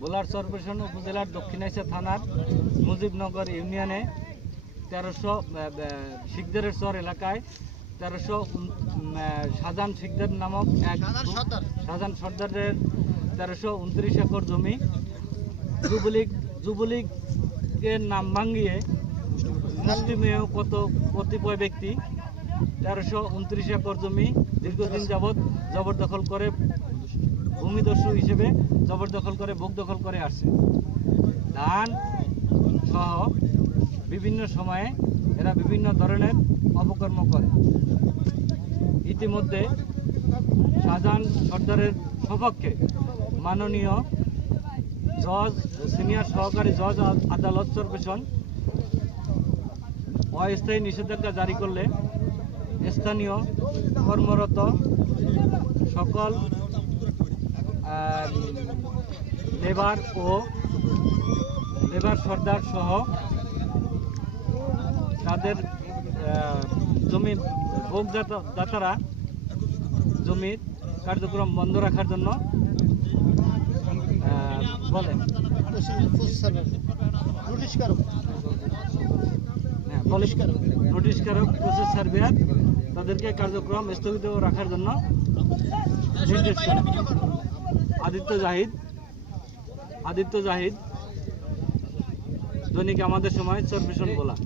ভোলার চরপেশন উপজেলার দক্ষিণাইশা থানার মুজিবনগর ইউনিয়নে 1300 শিকদারের চর এলাকায় 1300 শাহজাহান শিকদার নামক এক শাহজাহান সর্দারের 1329 একর জমি যুবলীগের নাম ভাঙিয়ে মুষ্টিমেয় কতিপয় ব্যক্তি 1329 একর জমি দীর্ঘদিন যাবৎ জবরদখল করে ভূমিদস্যু হিসেবে জবরদখল করে ভোগ দখল করে আসছে। ধান সহ বিভিন্ন সময়ে এরা বিভিন্ন ধরনের অপকর্ম করে। ইতিমধ্যে শাহজাহান সর্দারের সপক্ষে মাননীয় জজ সিনিয়র সহকারী জজ আদালত চরপেশন অস্থায়ী নিষেধাজ্ঞা জারি করলে স্থানীয় কর্মরত সকল লেবার সর্দার সহ তাদের জমি ভোগদাতারা জমির কার্যক্রম বন্ধ রাখার জন্য বলেন নোটিশকারক প্রসেস সার্ভেয়ার তাদেরকে কার্যক্রম স্থগিত রাখার জন্য নির্দেশ করেন। আদিত্য জাহিদ দৈনিক আমাদের সময় চরপেশন ভোলা।